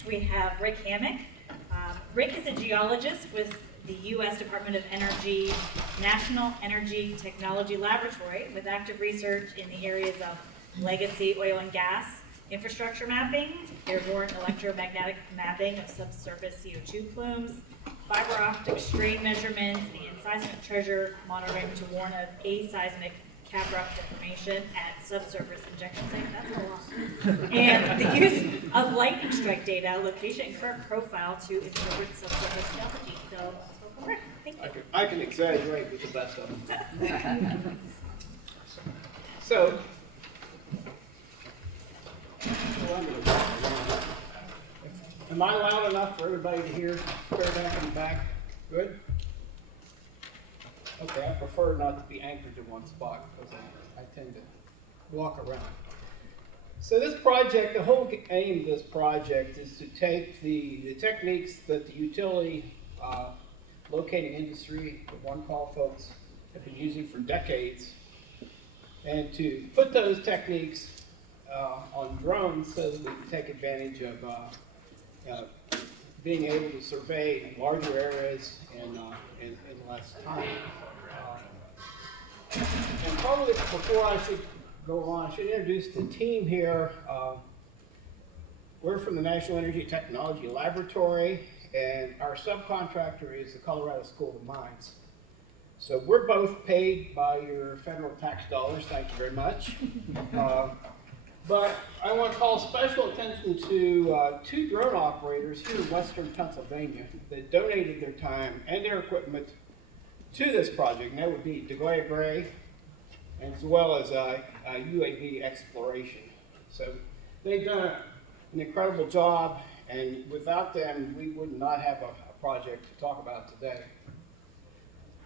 Next, we have Rick Hammack. Rick is a geologist with the U.S. Department of Energy's National Energy Technology Laboratory with active research in the areas of legacy oil and gas, infrastructure mapping, airborne electromagnetic mapping of subsurface CO2 plumes, fiber optic strain measurements, and seismic treasure monitoring to warn of aseismic cap rock deformation at subsurface injection site. That's a lot. And the use of lightning strike data, location, and current profile to interpret subsurface geology. So, welcome, Rick. Thank you. I can exaggerate with the best of them. So, am I loud enough for everybody to hear? Clear back in the back? Good? Okay, I prefer not to be anchored to one spot because I tend to walk around. So this project, the whole aim of this project is to take the techniques that the utility locating industry, the one call folks, have been using for decades, and to put those techniques on drones so that we can take advantage of being able to survey larger areas in less time. And probably before I should go on, I should introduce the team here. We're from the National Energy Technology Laboratory, and our subcontractor is the Colorado School of Mines. So we're both paid by your federal tax dollars, thank you very much. But I want to call special attention to two drone operators here in western Pennsylvania that donated their time and their equipment to this project, and that would be DeGoya Gray, as well as UAV exploration. So they've done an incredible job, and without them, we would not have a project to talk about today.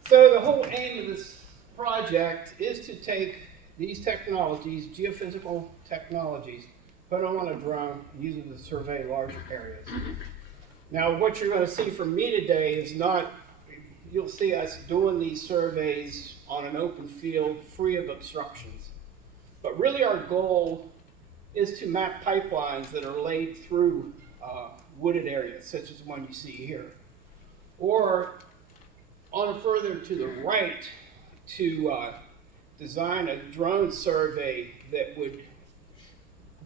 So the whole aim of this project is to take these technologies, geophysical technologies, put them on a drone, and use them to survey larger areas. Now, what you're going to see from me today is not, you'll see us doing these surveys on an open field free of obstructions. But really our goal is to map pipelines that are laid through wooded areas, such as the one you see here. Or on further to the right, to design a drone survey that would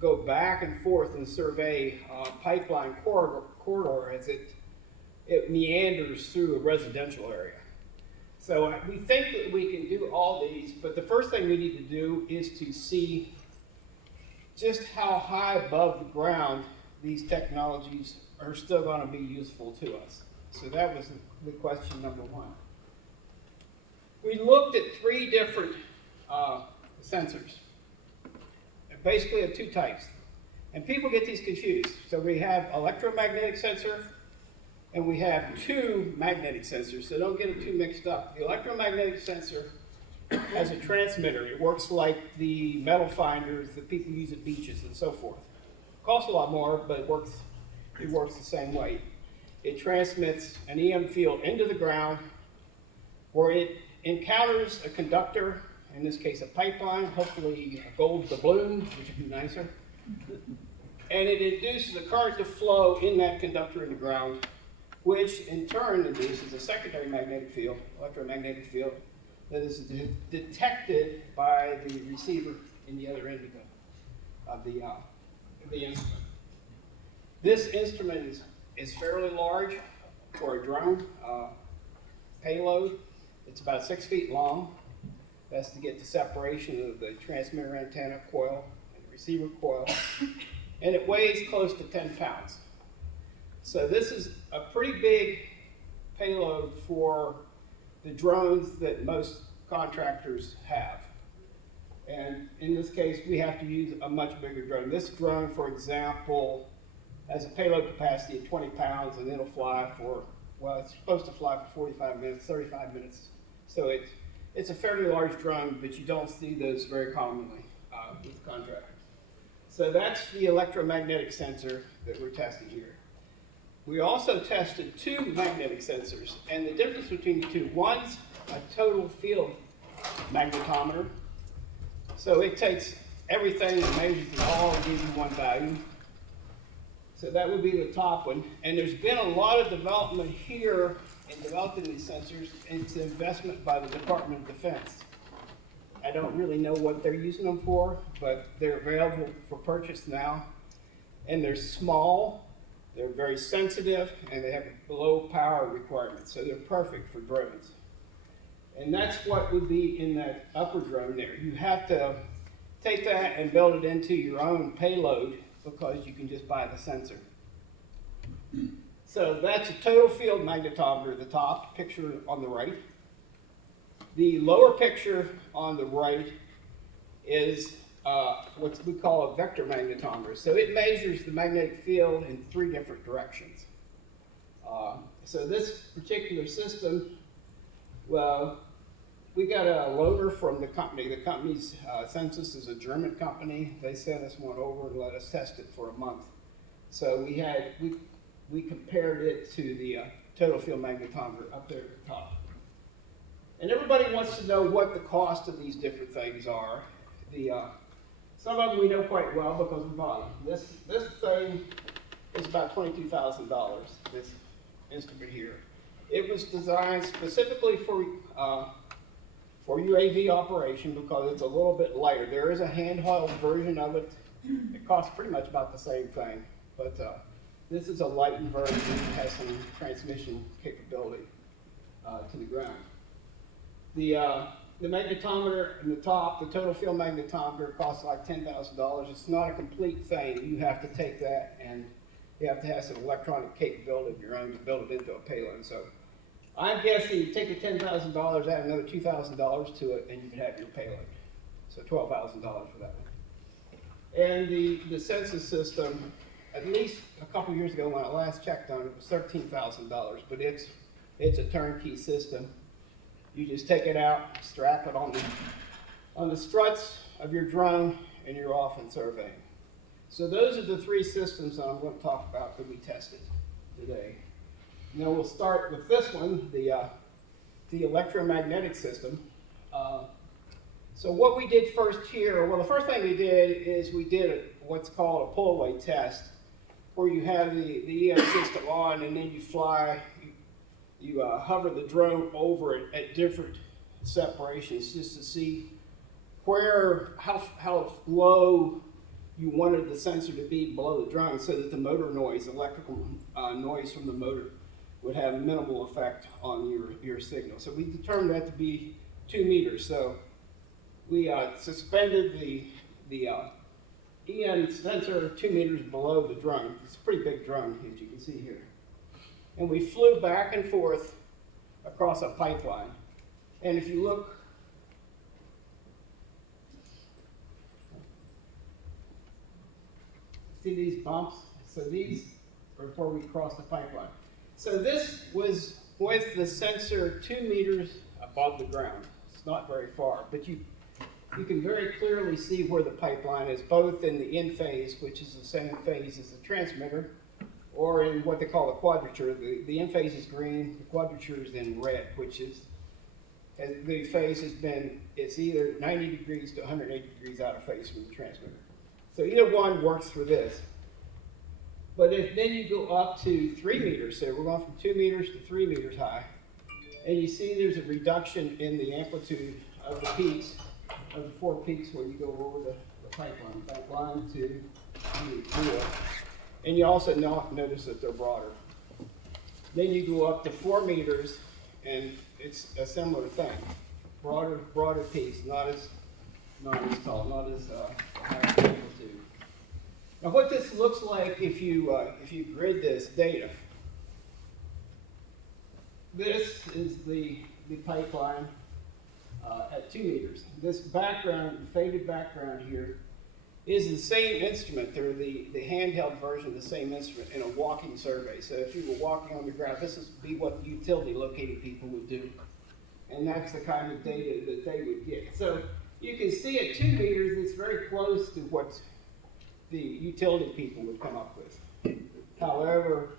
go back and forth and survey pipeline corridor as it meanders through a residential area. So we think that we can do all these, but the first thing we need to do is to see just how high above the ground these technologies are still going to be useful to us. So that was the question number one. We looked at three different sensors, basically of two types. And people get these confused. So we have electromagnetic sensor, and we have two magnetic sensors, so don't get them too mixed up. The electromagnetic sensor has a transmitter. It works like the metal finders that people use at beaches and so forth. It costs a lot more, but it works the same way. It transmits an EM field into the ground where it encounters a conductor, in this case a pipeline, hopefully a gold doubloon, which would be nicer. And it induces a current to flow in that conductor in the ground, which in turn induces a secondary magnetic field, electromagnetic field, that is detected by the receiver in the other end of the instrument. This instrument is fairly large for a drone payload. It's about 6 feet long. That's to get the separation of the transmitter antenna coil and the receiver coil. And it weighs close to 10 pounds. So this is a pretty big payload for the drones that most contractors have. And in this case, we have to use a much bigger drone. This drone, for example, has a payload capacity of 20 pounds, and it'll fly for, well, it's supposed to fly for 45 minutes, 35 minutes. So it's a fairly large drone, but you don't see those very commonly with contractors. So that's the electromagnetic sensor that we're testing here. We also tested two magnetic sensors, and the difference between the two, one's a total field magnetometer. So it takes everything and measures it all and gives you one value. So that would be the top one. And there's been a lot of development here in developing these sensors, and it's an investment by the Department of Defense. I don't really know what they're using them for, but they're available for purchase now. And they're small, they're very sensitive, and they have low power requirements, so they're perfect for drones. And that's what would be in that upper drone there. You have to take that and build it into your own payload because you can just buy the sensor. So that's a total field magnetometer, the top picture on the right. The lower picture on the right is what we call a vector magnetometer. So it measures the magnetic field in 3 different directions. So this particular system, well, we got a loaner from the company. The company's Census is a German company. They sent us one over and let us test it for a month. So we compared it to the total field magnetometer up there at the top. And everybody wants to know what the cost of these different things are. Some of them we know quite well because we bought them. This thing is about $22,000, this instrument here. It was designed specifically for UAV operation because it's a little bit lighter. There is a handheld version of it. It costs pretty much about the same thing, but this is a lightened version. It has some transmission capability to the ground. The magnetometer in the top, the total field magnetometer, costs like $10,000. It's not a complete thing. You have to take that and you have to have some electronic capability of your own to build it into a payload. So I'm guessing you take the $10,000, add another $2,000 to it, and you can have your payload. So $12,000 for that one. And the census system, at least a couple years ago when I last checked on it, was $13,000, but it's a turnkey system. You just take it out, strap it on the struts of your drone, and you're off and surveying. So those are the 3 systems that I'm going to talk about that we tested today. Now we'll start with this one, the electromagnetic system. So what we did first here, well, the first thing we did is we did what's called a pull-away test, where you have the EM system on, and then you fly. You hover the drone over it at different separations just to see how low you wanted the sensor to be below the drone so that the motor noise, electrical noise from the motor, would have a minimal effect on your signal. So we determined that to be 2 meters. So we suspended the EM sensor 2 meters below the drone. It's a pretty big drone, as you can see here. And we flew back and forth across a pipeline. And if you look, see these bumps? So these are before we crossed the pipeline. So this was with the sensor 2 meters above the ground. It's not very far, but you can very clearly see where the pipeline is, both in the in phase, which is the same phase as the transmitter, or in what they call the quadrature. The in phase is green, the quadrature is in red, which is, the phase has been, it's either 90 degrees to 180 degrees out of phase from the transmitter. So either one works for this. But then you go up to 3 meters, so we're going from 2 meters to 3 meters high, and you see there's a reduction in the amplitude of the peaks, of the 4 peaks where you go over the pipeline, pipeline 2, 3, 4. And you also notice that they're broader. Then you go up to 4 meters, and it's a similar thing. Broader peaks, not as tall, not as high amplitude. Now, what this looks like if you grid this data. This is the pipeline at 2 meters. This background, the faded background here, is the same instrument. They're the handheld version of the same instrument in a walking survey. So if you were walking on the ground, this would be what utility locating people would do. And that's the kind of data that they would get. So you can see at 2 meters, it's very close to what the utility people would come up with. However,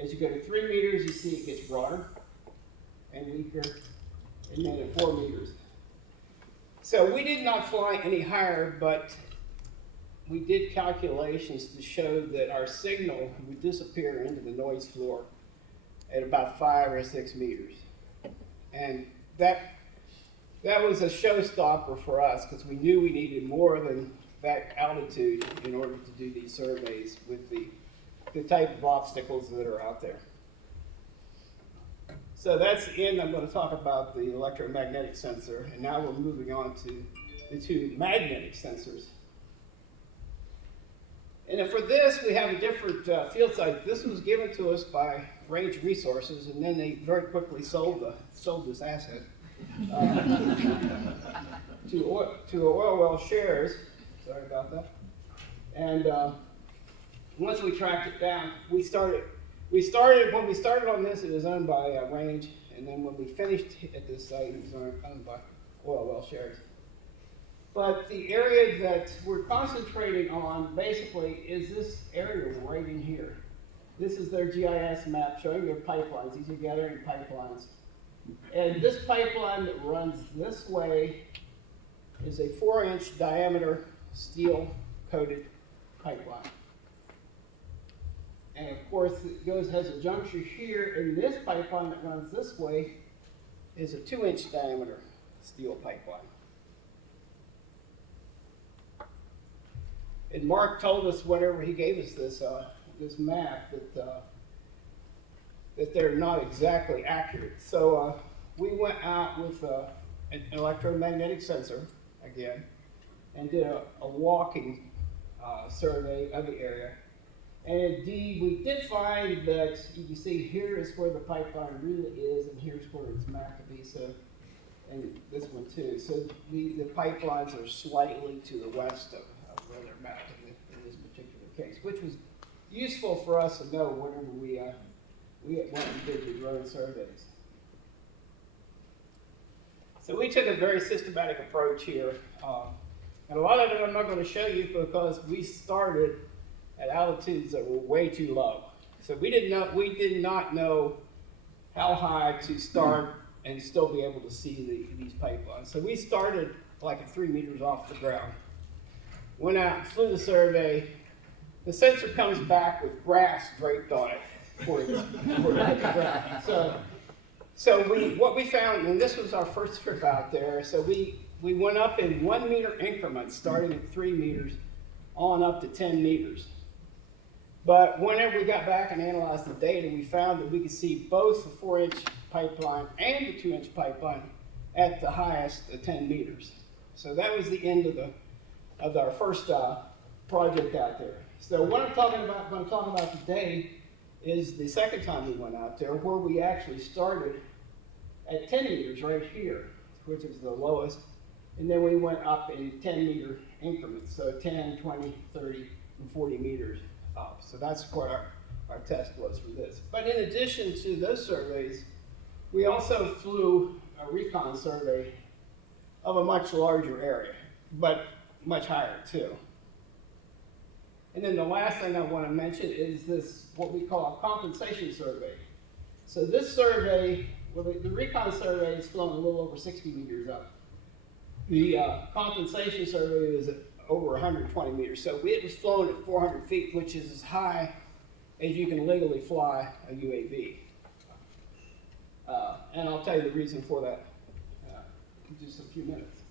as you go to 3 meters, you see it gets broader and weaker, and then at 4 meters. So we did not fly any higher, but we did calculations to show that our signal would disappear into the noise floor at about 5 or 6 meters. And that was a showstopper for us because we knew we needed more than that altitude in order to do these surveys with the type of obstacles that are out there. So that's the end. I'm going to talk about the electromagnetic sensor, and now we're moving on to the two magnetic sensors. And then for this, we have a different field site. This was given to us by Range Resources, and then they very quickly sold this asset to oil well shares. Sorry about that. And once we tracked it down, when we started on this, it was owned by Range, and then when we finished at this site, it was owned by oil well shares. But the area that we're concentrating on basically is this area right in here. This is their GIS map showing their pipelines. These are gathering pipelines. And this pipeline that runs this way is a 4-inch diameter steel coated pipeline. And of course, it has a juncture here, and this pipeline that runs this way is a 2-inch diameter steel pipeline. And Mark told us whenever he gave us this map that they're not exactly accurate. So we went out with an electromagnetic sensor again and did a walking survey of the area. And indeed, we did find that you can see here is where the pipeline really is, and here's where it's mapped to be. So, and this one too. So the pipelines are slightly to the west of where they're mapped in this particular case, which was useful for us to know whenever we went and did the drone surveys. So we took a very systematic approach here, and a lot of it I'm not going to show you because we started at altitudes that were way too low. So we did not know how high to start and still be able to see these pipelines. So we started like at 3 meters off the ground. Went out and flew the survey. The sensor comes back with grass draped on it before it hit the ground. So what we found, and this was our first trip out there, so we went up in 1 meter increments, starting at 3 meters on up to 10 meters. But whenever we got back and analyzed the data, we found that we could see both the 4-inch pipeline and the 2-inch pipeline at the highest at 10 meters. So that was the end of our first project out there. So what I'm going to talk about today is the second time we went out there, where we actually started at 10 meters right here, which is the lowest, and then we went up in 10 meter increments, so 10, 20, 30, and 40 meters up. So that's what our test was for this. But in addition to those surveys, we also flew a recon survey of a much larger area, but much higher too. And then the last thing I want to mention is this, what we call a compensation survey. So this survey, well, the recon survey is flown a little over 60 meters up. The compensation survey is at over 120 meters. So it was flown at 400 feet, which is as high as you can legally fly a UAV. And I'll tell you the reason for that in just a few minutes.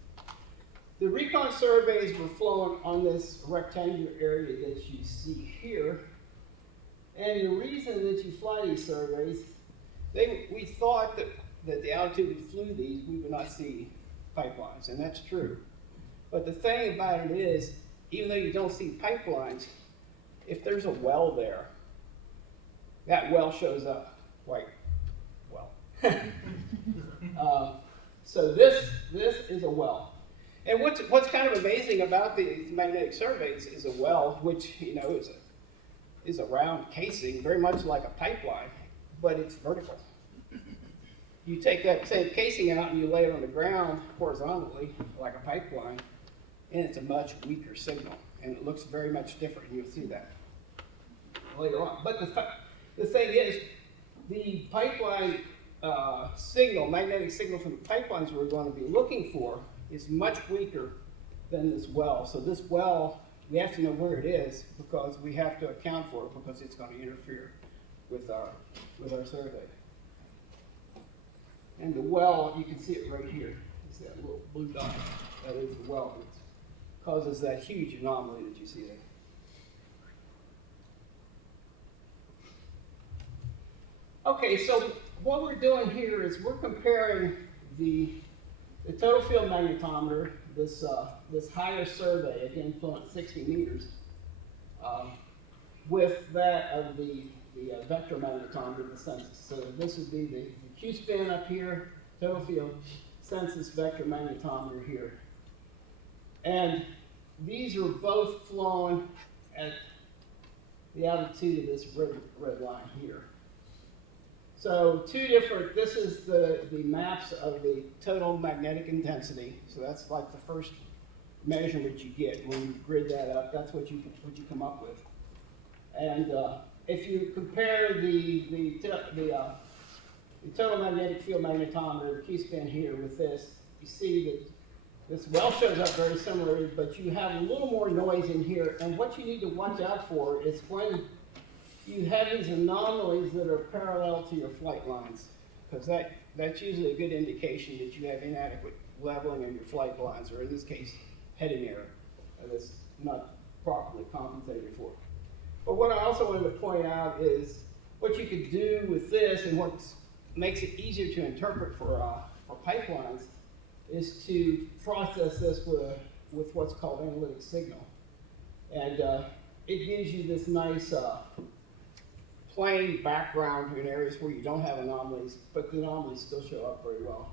The recon surveys were flown on this rectangular area that you see here. And the reason that you fly these surveys, we thought that the altitude we flew these, we would not see pipelines, and that's true. But the thing about it is, even though you don't see pipelines, if there's a well there, that well shows up quite well. So this is a well. And what's kind of amazing about the magnetic surveys is a well, which is a round casing, very much like a pipeline, but it's vertical. You take that same casing out and you lay it on the ground horizontally, like a pipeline, and it's a much weaker signal, and it looks very much different. You'll see that later on. But the thing is, the pipeline signal, magnetic signal from the pipelines we're going to be looking for, is much weaker than this well. So this well we have to know where it is because we have to account for it because it's going to interfere with our survey. And the well, you can see it right here. It's that little blue dot. That is the well that causes that huge anomaly that you see there. Okay, so what we're doing here is we're comparing the total field magnetometer, this higher survey, again flown at 60 meters, with that of the vector magnetometer, the census. So this would be the Q-spin up here, total field, census vector magnetometer here. And these are both flown at the altitude of this red line here. So two different, this is the maps of the total magnetic intensity. So that's like the first measurement you get when you grid that up. That's what you come up with. And if you compare the total magnetic field magnetometer, the Q-spin here with this, you see that this well shows up very similarly, but you have a little more noise in here. And what you need to watch out for is when you have these anomalies that are parallel to your flight lines, because that's usually a good indication that you have inadequate leveling of your flight lines, or in this case, heading error that's not properly compensated for. But what I also wanted to point out is what you could do with this, and what makes it easier to interpret for pipelines, is to process this with what's called analytic signal, and it gives you this nice plain background in areas where you don't have anomalies, but the anomalies still show up very well.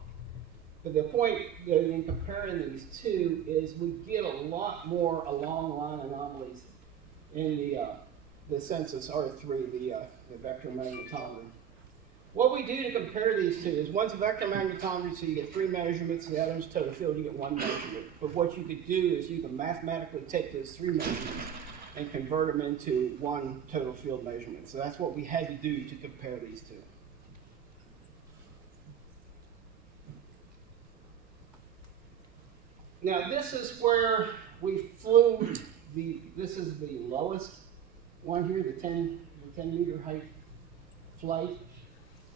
But the point in comparing these two is we get a lot more along line anomalies in the census R3, the vector magnetometer. What we do to compare these two is one's a vector magnetometer, so you get 3 measurements, the other one's total field, you get 1 measurement. But what you could do is you can mathematically take those 3 measurements and convert them into 1 total field measurement. So that's what we had to do to compare these two. Now this is where we flew this is the lowest one here, the 10 meter height flight.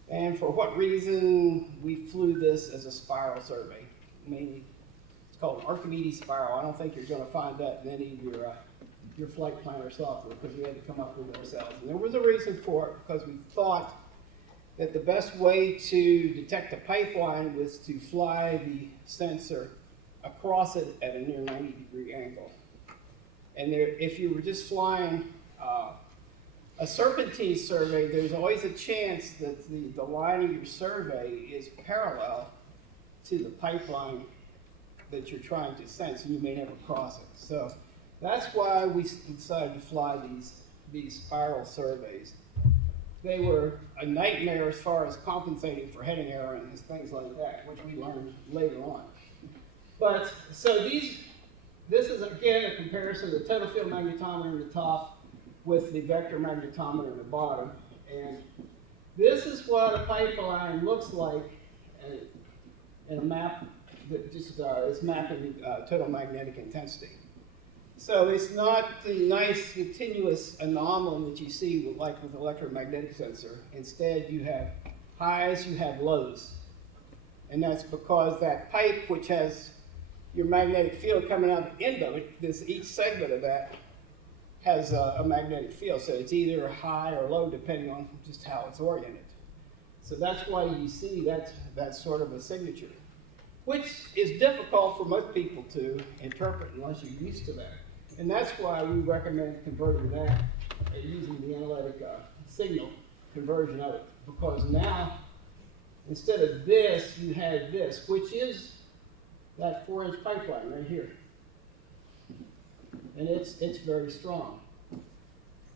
And for what reason we flew this as a spiral survey. Mainly, it's called an Archimedes spiral. I don't think you're going to find that in any of your flight planner software because we had to come up with it ourselves. And there was a reason for it because we thought that the best way to detect a pipeline was to fly the sensor across it at a near 90-degree angle. And if you were just flying a serpentine survey, there's always a chance that the line of your survey is parallel to the pipeline that you're trying to sense, and you may never cross it. So that's why we decided to fly these spiral surveys. They were a nightmare as far as compensating for heading error and things like that, which we learned later on. But so this is again a comparison of the total field magnetometer in the top with the vector magnetometer in the bottom. And this is what a pipeline looks like in a map that just is mapping total magnetic intensity. So it's not the nice continuous anomaly that you see like with electromagnetic sensor. Instead, you have highs, you have lows. And that's because that pipe, which has your magnetic field coming out the end of it, each segment of that has a magnetic field. So it's either high or low depending on just how it's oriented. So that's why you see that's sort of a signature, which is difficult for most people to interpret unless you're used to that. And that's why we recommend converting that using the analytic signal conversion of it. Because now, instead of this, you have this, which is that 4-inch pipeline right here. And it's very strong.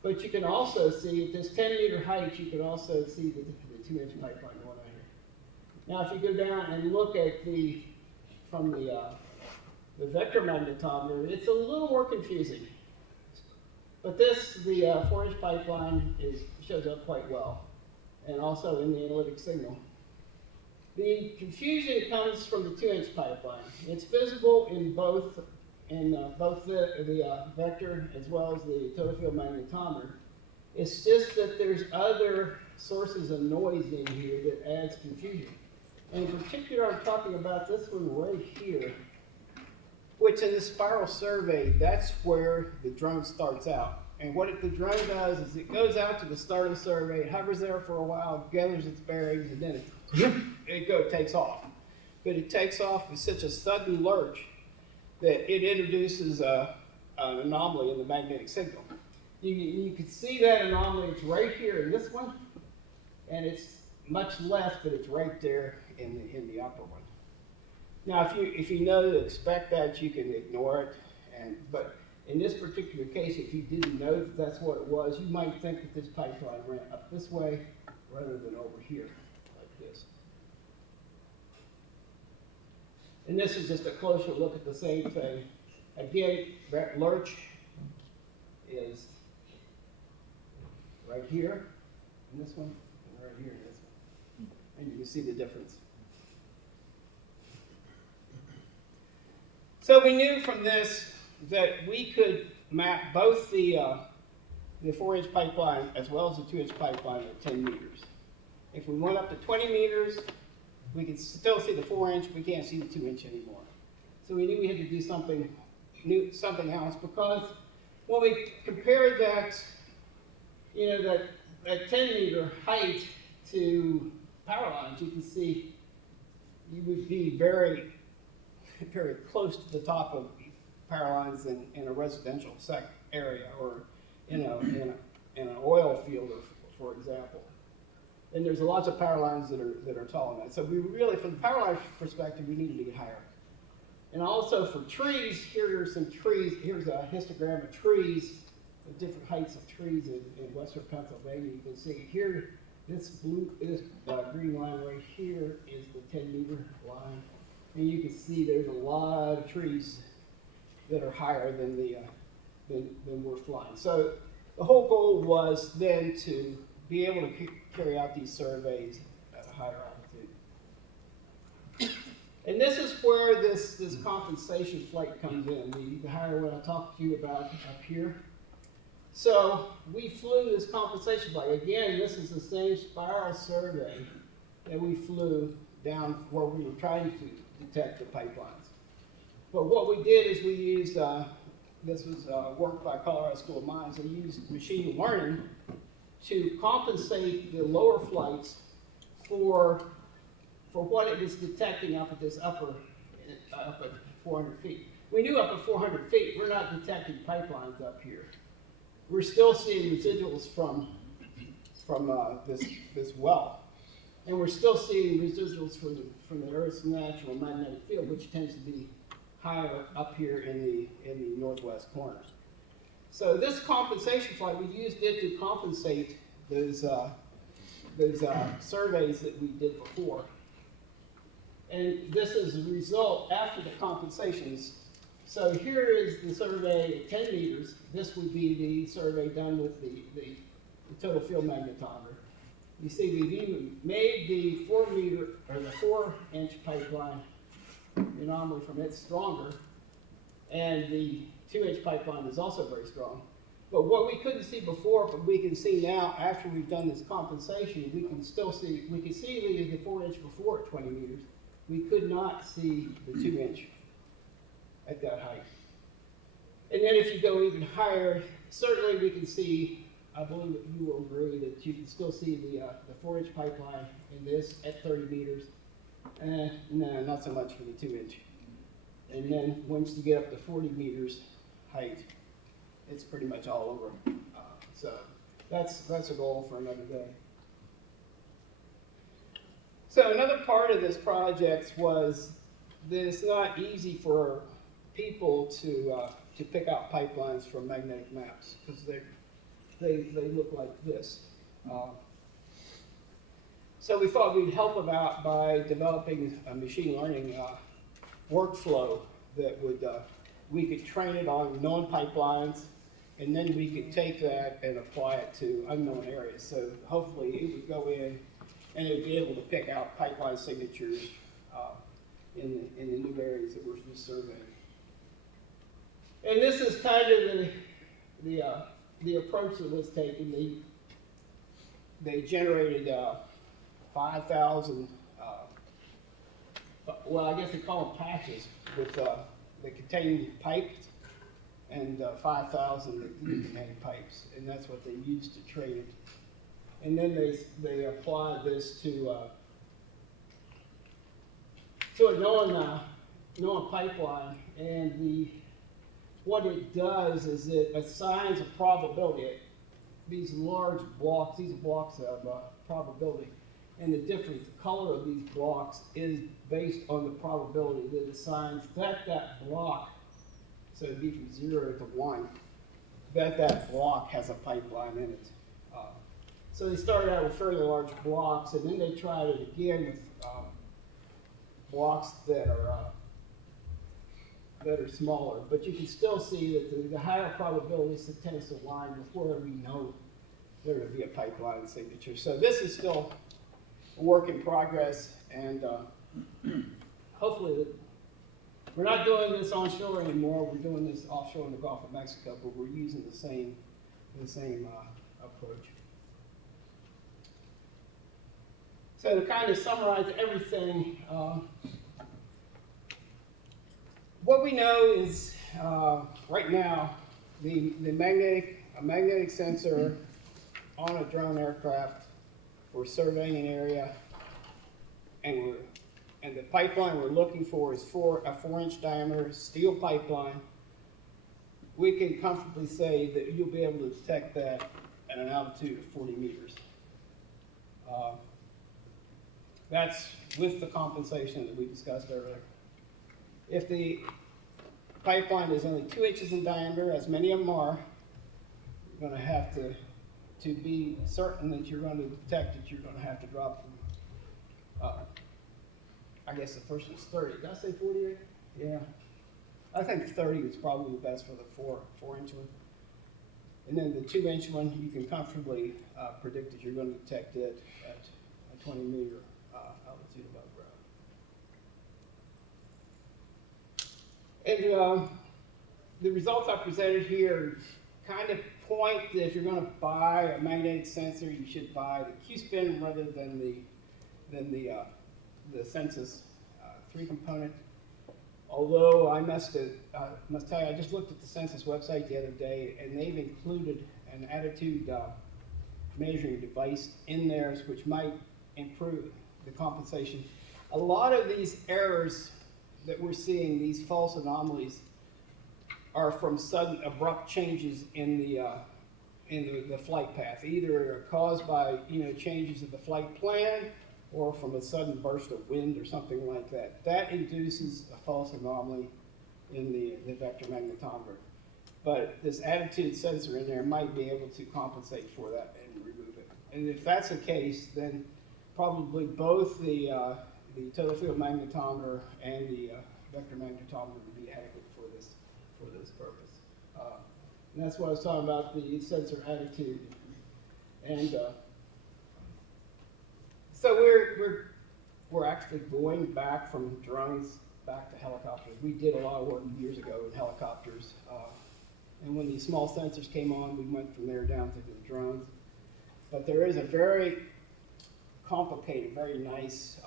But you can also see, at this 10-meter height, you can also see the 2-inch pipeline going on here. Now, if you go down and look at from the vector magnetometer, it's a little more confusing. But the 4-inch pipeline shows up quite well, and also in the analytic signal. The confusion comes from the 2-inch pipeline. It's visible in both in both the vector as well as the total field magnetometer. It's just that there's other sources of noise in here that adds confusion. And in particular, I'm talking about this one right here, which in the spiral survey, that's where the drone starts out. And what the drone does is it goes out to the start of the survey, it hovers there for a while, gathers its bearings, and then it takes off. But it takes off with such a sudden lurch that it introduces an anomaly in the magnetic signal. You can see that anomaly. It's right here in this one, and it's much less, but it's right there in the upper one. Now, if you know to expect that, you can ignore it. But in this particular case, if you didn't know that that's what it was, you might think that this pipeline ran up this way rather than over here, like this. And this is just a closer look at the same thing. Again, that lurch is right here in this one, and right here in this one. And you can see the difference. So we knew from this that we could map both the 4-inch pipeline as well as the 2-inch pipeline at 10 meters. If we went up to 20 meters, we could still see the 4-inch, we can't see the 2-inch anymore. So we knew we had to do something else, because when we compared that, that 10-meter height to power lines, you can see you would be very, very close to the top of power lines in a residential area, or in an oil field, for example. And there's lots of power lines that are taller than that. So we really, from the power line perspective, we need to get higher. And also for trees, here are some trees. Here's a histogram of trees, the different heights of trees in western Pennsylvania. You can see here, this green line right here is the 10-meter line. And you can see there's a lot of trees that are higher than than we're flying. So the whole goal was then to be able to carry out these surveys at a higher altitude. And this is where this compensation flight comes in, the higher one I talked to you about up here. So we flew this compensation flight. Again, this is the same spiral survey that we flew down where we were trying to detect the pipelines. But what we did is we used, this was work by Colorado School of Mines, they used machine learning to compensate the lower flights for what it was detecting up at up at 400 feet. We knew up at 400 feet, we're not detecting pipelines up here. We're still seeing residuals from this well. And we're still seeing residuals from the Earth's natural magnetic field, which tends to be higher up here in the northwest corner. So this compensation flight, we used it to compensate those surveys that we did before. And this is the result after the compensations. So here is the survey at 10 meters. This would be the survey done with the total field magnetometer. You see we've even made the 4-inch pipeline, the anomaly from it, stronger. And the 2-inch pipeline is also very strong. But what we couldn't see before, but we can see now after we've done this compensation, we can still see, we can see the 4-inch before at 20 meters. We could not see the 2-inch at that height. And then if you go even higher, certainly we can see, I believe that you will agree that you can still see the 4-inch pipeline in this at 30 meters. No, not so much for the 2-inch. And then once you get up to 40 meters height, it's pretty much all over. So that's a goal for another day. So another part of this project was that it's not easy for people to pick out pipelines from magnetic maps, because they look like this. So we thought we'd help them out by developing a machine learning workflow that would we could train it on known pipelines, and then we could take that and apply it to unknown areas. So hopefully it would go in and it would be able to pick out pipeline signatures in the new areas that we're just surveying. And this is kind of the approach that was taken. They generated 5,000, well, I guess they call them patches, with that contain pipes, and 5,000 that didn't contain pipes, and that's what they used to trade it. And then they applied this to a known pipeline, and what it does is it assigns a probability. These large blocks, these are blocks of probability, and the color of these blocks is based on the probability that it assigns that block, so it'd be from 0 to 1, that block has a pipeline in it. So they started out with fairly large blocks, and then they tried it again with blocks that are smaller. But you can still see that the higher probabilities tends to align with where we know there to be a pipeline signature. So this is still a work in progress, and hopefully we're not doing this onshore anymore. We're doing this offshore in the Gulf of Mexico, but we're using the same approach. So to kind of summarize everything, what we know is right now a magnetic sensor on a drone aircraft. We're surveying an area, and the pipeline we're looking for is a 4-inch diameter steel pipeline. We can comfortably say that you'll be able to detect that at an altitude of 40 meters. That's with the compensation that we discussed earlier. If the pipeline is only 2 inches in diameter, as many of them are, you're going to have to be certain that you're going to detect it, you're going to have to drop from, I guess the first one's 30. Did I say 40? Yeah. I think 30 is probably the best for the 4-inch one. And then the 2-inch one, you can comfortably predict that you're going to detect it at a 20-meter altitude above ground. And the results I presented here kind of point that if you're going to buy a magnetic sensor, you should buy the Q-spin rather than the Census 3 component. Although I must tell you, I just looked at the Census website the other day, and they've included an attitude measuring device in theirs, which might improve the compensation. A lot of these errors that we're seeing, these false anomalies, are from sudden abrupt changes in the flight path, either caused by changes in the flight plan, or from a sudden burst of wind or something like that. That induces a false anomaly in the vector magnetometer. But this attitude sensor in there might be able to compensate for that and remove it. And if that's the case, then probably both the total field magnetometer and the vector magnetometer would be adequate for this purpose. And that's what I was talking about, the sensor attitude. And so we're actually going back from drones back to helicopters. We did a lot of work years ago with helicopters. And when these small sensors came on, we went from there down to the drones. But there is a very complicated, very nice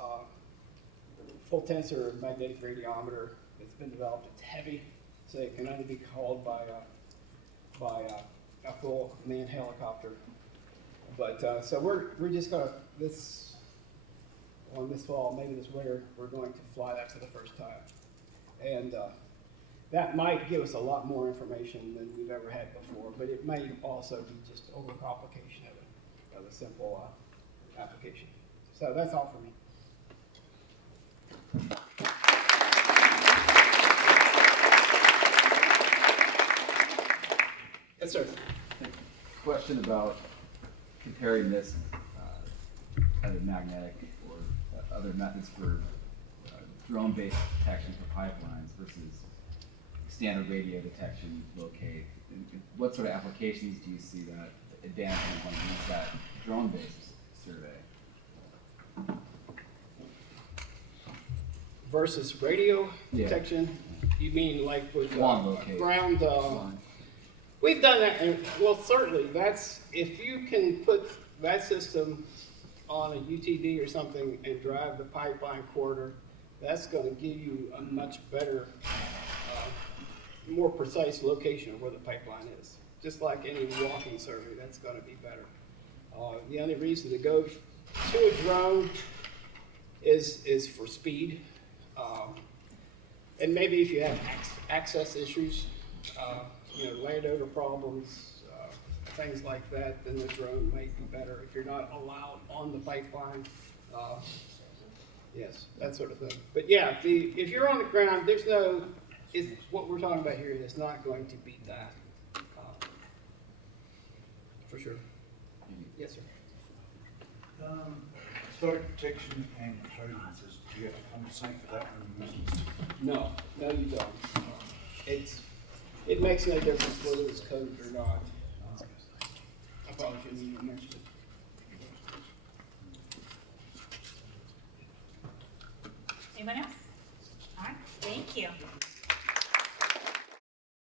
full tensor magnetic radiometer that's been developed. It's heavy, so it can only be called by a full manned helicopter. But so we're just going to, this fall, maybe this winter, we're going to fly that for the first time. And that might give us a lot more information than we've ever had before, but it may also be just overcomplication of a simple application. So that's all for me. Yes, sir. Question about comparing this either magnetic or other methods for drone-based detection for pipelines versus standard radio detection locate. What sort of applications do you see that advancing when you use that drone-based survey? Versus radio detection? You mean like with Lawn locate. ground, Lawn. we've done that, and, well, certainly, that's, if you can put that system on a UTV or something and drive the pipeline corridor, that's gonna give you a much better, more precise location of where the pipeline is. Just like any walking survey, that's gonna be better. The only reason to go to a drone is for speed. And maybe if you have access issues, land over problems, things like that, then the drone might be better if you're not allowed on the pipeline. Yes, that sort of thing. But yeah, if you're on the ground, what we're talking about here is not going to beat that. For sure. Yes, sir. Historic protection and code matters, do you have to come to site for that when you use this? No, you don't. It makes no difference whether it's coded or not. I probably shouldn't even mention it. Anyone else? All right, thank you.